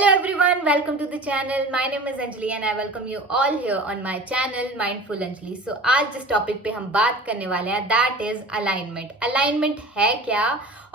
Hello everyone, welcome to the channel. My name is Anjali and I welcome you all here on my channel Mindful Anjali. So आज जिस topic पे हम बात करने वाले हैं that is alignment. Alignment है क्या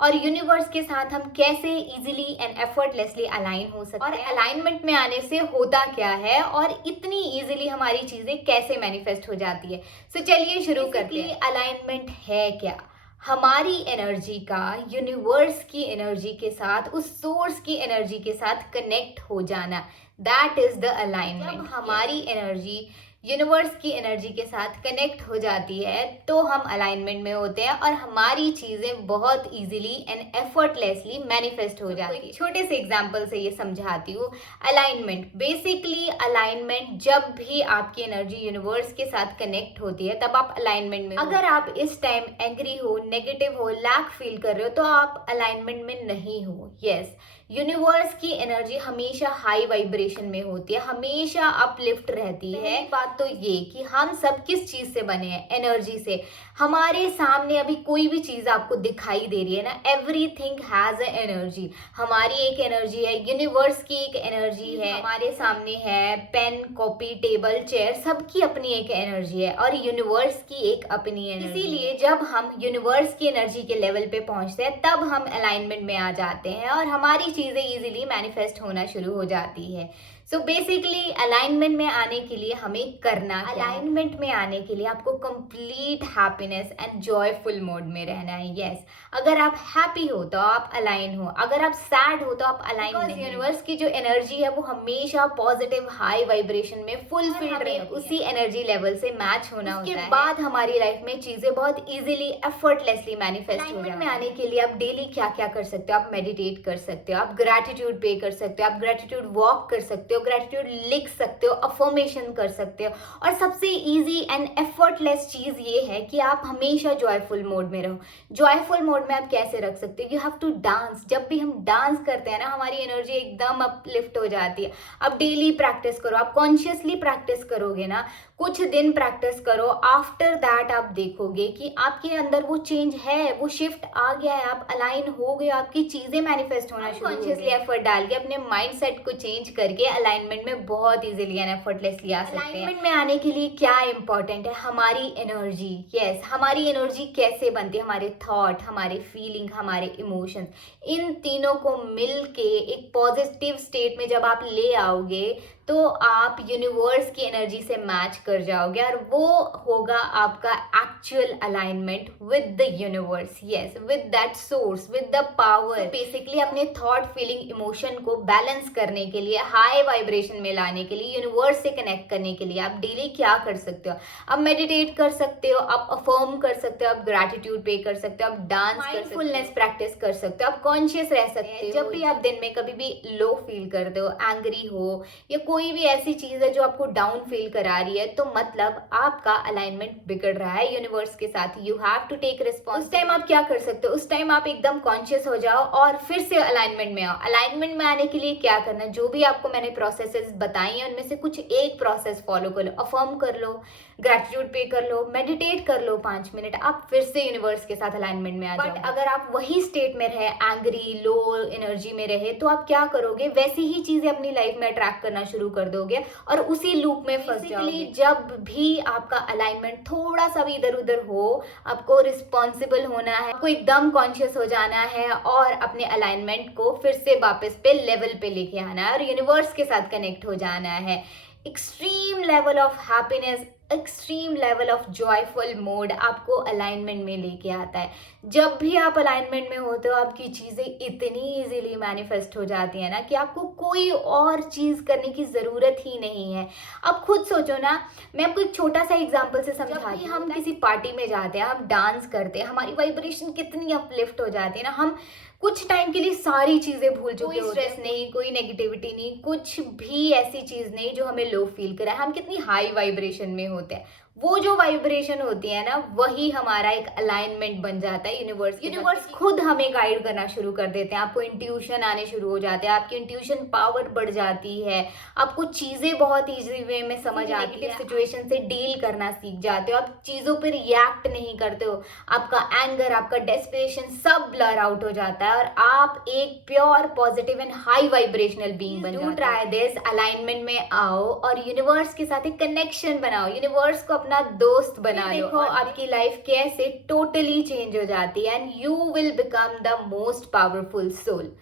और यूनिवर्स के साथ हम कैसे इजीली एंड एफर्टलेसली अलाइन हो सकते हैं और अलाइनमेंट में आने से होता क्या है और इतनी इजीली हमारी चीजें कैसे मैनिफेस्ट हो जाती है. सो चलिए शुरू करते हैं. अलाइनमेंट है क्या? हमारी एनर्जी का यूनिवर्स की एनर्जी के साथ, उस सोर्स की एनर्जी के साथ कनेक्ट हो जाना, दैट इज द अलाइनमेंट. जब हमारी एनर्जी यूनिवर्स की एनर्जी के साथ कनेक्ट हो जाती है तो हम अलाइनमेंट में होते हैं और हमारी चीजें बहुत इजीली एंड एफर्टलेसली मैनिफेस्ट हो जाती है. छोटे से एग्जांपल से ये समझाती हूँ. अलाइनमेंट, बेसिकली अलाइनमेंट जब भी आपकी एनर्जी यूनिवर्स के साथ कनेक्ट होती है तब आप अलाइनमेंट में. अगर आप इस टाइम एंग्री हो, नेगेटिव हो, लैक फील कर रहे हो तो आप अलाइनमेंट में नहीं हो. यस, यूनिवर्स की एनर्जी हमेशा हाई वाइब्रेशन में होती है, हमेशा अपलिफ्ट रहती है. बात तो ये कि हम सब किस चीज से बने हैं? एनर्जी से. हमारे सामने अभी कोई भी चीज आपको दिखाई दे रही है ना, एवरीथिंग हैज अ एनर्जी. हमारी एक एनर्जी है, यूनिवर्स की एक एनर्जी है, हमारे सामने है पेन, कॉपी, टेबल, चेयर, सबकी अपनी एक एनर्जी है और यूनिवर्स की एक अपनी एनर्जी. इसीलिए जब हम यूनिवर्स की एनर्जी के लेवल पे पहुंचते हैं तब हम अलाइनमेंट में आ जाते हैं और हमारी चीजें इजीली मैनिफेस्ट होना शुरू हो जाती है. सो बेसिकली अलाइनमेंट में आने के लिए हमें करना, अलाइनमेंट में आने के लिए आपको complete happiness and joyful mode में रहना है. यस, अगर आप हैप्पी हो तो आप अलाइन हो, अगर आप सैड हो तो आप अलाइन नहीं. यूनिवर्स की जो एनर्जी है वो हमेशा पॉजिटिव हाई वाइब्रेशन में फुलफिल्ड रहे, उसी एनर्जी लेवल से मैच होना होता है. उसके बाद हमारी लाइफ में चीजें बहुत इजीली एफर्टलेसली मैनिफेस्ट हो जाती है. में आने के लिए आप डेली क्या क्या कर सकते हो? आप मेडिटेट कर सकते हो, आप ग्रैटिट्यूड पे कर सकते हो, आप ग्रैटिट्यूड वॉक कर सकते हो, ग्रैटिट्यूड लिख सकते हो, अफर्मेशन कर सकते हो. और सबसे इजी एंड एफर्टलेस चीज ये है कि आप हमेशा जॉयफुल मोड में रहो. जॉयफुल मोड में आप कैसे रख सकते हो? You have to dance. जब भी हम डांस करते हैं ना, हमारी एनर्जी एकदम अपलिफ्ट हो जाती है. आप डेली प्रैक्टिस करो, आप कॉन्शियसली प्रैक्टिस करोगे ना, कुछ दिन प्रैक्टिस करो, आफ्टर दैट आप देखोगे कि आपके अंदर वो चेंज है, वो शिफ्ट आ गया है, आप अलाइन हो गए, आपकी चीजें मैनिफेस्ट होना शुरू. कॉन्शियसली एफर्ट डाल के अपने माइंडसेट को चेंज करके अलाइनमेंट में बहुत इजीली एंड एफर्टलेसली आ सकते हैं. अलाइनमेंट में आने के लिए क्या इंपॉर्टेंट है? हमारी एनर्जी. यस, हमारी एनर्जी कैसे बनती है? हमारे थॉट, हमारे फीलिंग, हमारे इमोशंस, इन तीनों को मिल के एक पॉजिटिव स्टेट में जब आप ले आओगे तो आप यूनिवर्स की एनर्जी से मैच कर जाओगे और वो होगा आपका actual alignment with the universe. Yes, with that source, with the power. Basically अपने थॉट, फीलिंग, इमोशन को बैलेंस करने के लिए, हाई वाइब्रेशन में लाने के लिए, यूनिवर्स से कनेक्ट करने के लिए आप डेली क्या कर सकते हो? आप मेडिटेट कर सकते हो, आप अफर्म कर सकते हो, आप ग्रैटिट्यूड पे कर सकते हो, आप डांस, माइंडफुलनेस प्रैक्टिस कर सकते हो, आप कॉन्शियस रह सकते हो. जब भी आप दिन में कभी भी लो फील करते हो, एंग्री हो या कोई भी ऐसी चीज है जो आपको डाउन फील करा रही है तो मतलब आपका अलाइनमेंट बिगड़ रहा है यूनिवर्स के साथ. You have to take response. उस टाइम आप क्या कर सकते हो? उस टाइम आप एकदम कॉन्शियस हो जाओ और फिर से अलाइनमेंट में आओ. अलाइनमेंट में आने के लिए क्या करना है? जो भी आपको मैंने प्रोसेसेस बताई हैं उनमें से कुछ एक प्रोसेस फॉलो कर लो. अफर्म कर लो, ग्रैटिट्यूड पे कर लो, मेडिटेट कर लो 5 मिनट, आप फिर से यूनिवर्स के साथ अलाइनमेंट में आ जाओ. बट अगर आप वही स्टेट में रहे, एंग्री, लो एनर्जी में रहे, तो आप क्या करोगे? वैसी ही चीजें अपनी लाइफ में अट्रैक्ट करना शुरू कर दोगे और उसी लूप में फंस जाओगे. जब भी आपका अलाइनमेंट थोड़ा सा भी इधर उधर हो, आपको रिस्पॉन्सिबल होना है, आपको एकदम कॉन्शियस हो जाना है और अपने अलाइनमेंट को फिर से वापस पे लेवल पे लेके आना है और यूनिवर्स के साथ कनेक्ट हो जाना है. Extreme level of happiness, extreme level of joyful mode आपको अलाइनमेंट में लेके आता है. जब भी आप अलाइनमेंट में होते हो आपकी चीजें इतनी इजीली मैनिफेस्ट हो जाती है ना कि आपको कोई और चीज करने की जरूरत ही नहीं है. आप खुद सोचो ना, मैं आपको एक छोटा सा एग्जांपल से समझाती हूँ. हम किसी पार्टी में जाते हैं, हम डांस करते हैं, हमारी वाइब्रेशन कितनी अपलिफ्ट हो जाती है ना, हम कुछ टाइम के लिए सारी चीजें भूल चुके होते हैं. स्ट्रेस नहीं, कोई नेगेटिविटी नहीं, कुछ भी ऐसी चीज नहीं जो हमें लो फील कराए. हम कितनी हाई वाइब्रेशन में होते हैं. वो जो वाइब्रेशन होती है ना, वही हमारा एक अलाइनमेंट बन जाता है यूनिवर्स खुद हमें गाइड करना शुरू कर देते हैं। आपको इंट्यूशन आने शुरू हो जाते हैं, आपकी इंट्यूशन पावर बढ़ जाती है, आपको चीजें बहुत इजी वे में समझ आती है, सिचुएशन से डील करना सीख जाते हो, आप चीजों पर रिएक्ट नहीं करते हो, आपका एंगर, आपका डेस्परेशन सब ब्लर आउट हो जाता है और आप एक pure positive and high vibrational being बन जाते हो। ट्राई दिस, अलाइनमेंट में आओ और यूनिवर्स के साथ एक कनेक्शन बनाओ, यूनिवर्स को अपना दोस्त बना लो। देखो आपकी लाइफ कैसे टोटली चेंज हो जाती है and you will become the most powerful soul.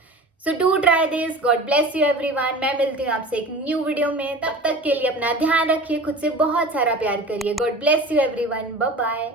So do try this. God bless you everyone. मैं मिलती हूँ आपसे एक न्यू वीडियो में, तब तक के लिए अपना ध्यान रखिए, खुद से बहुत सारा प्यार करिए। God bless you everyone, bye bye.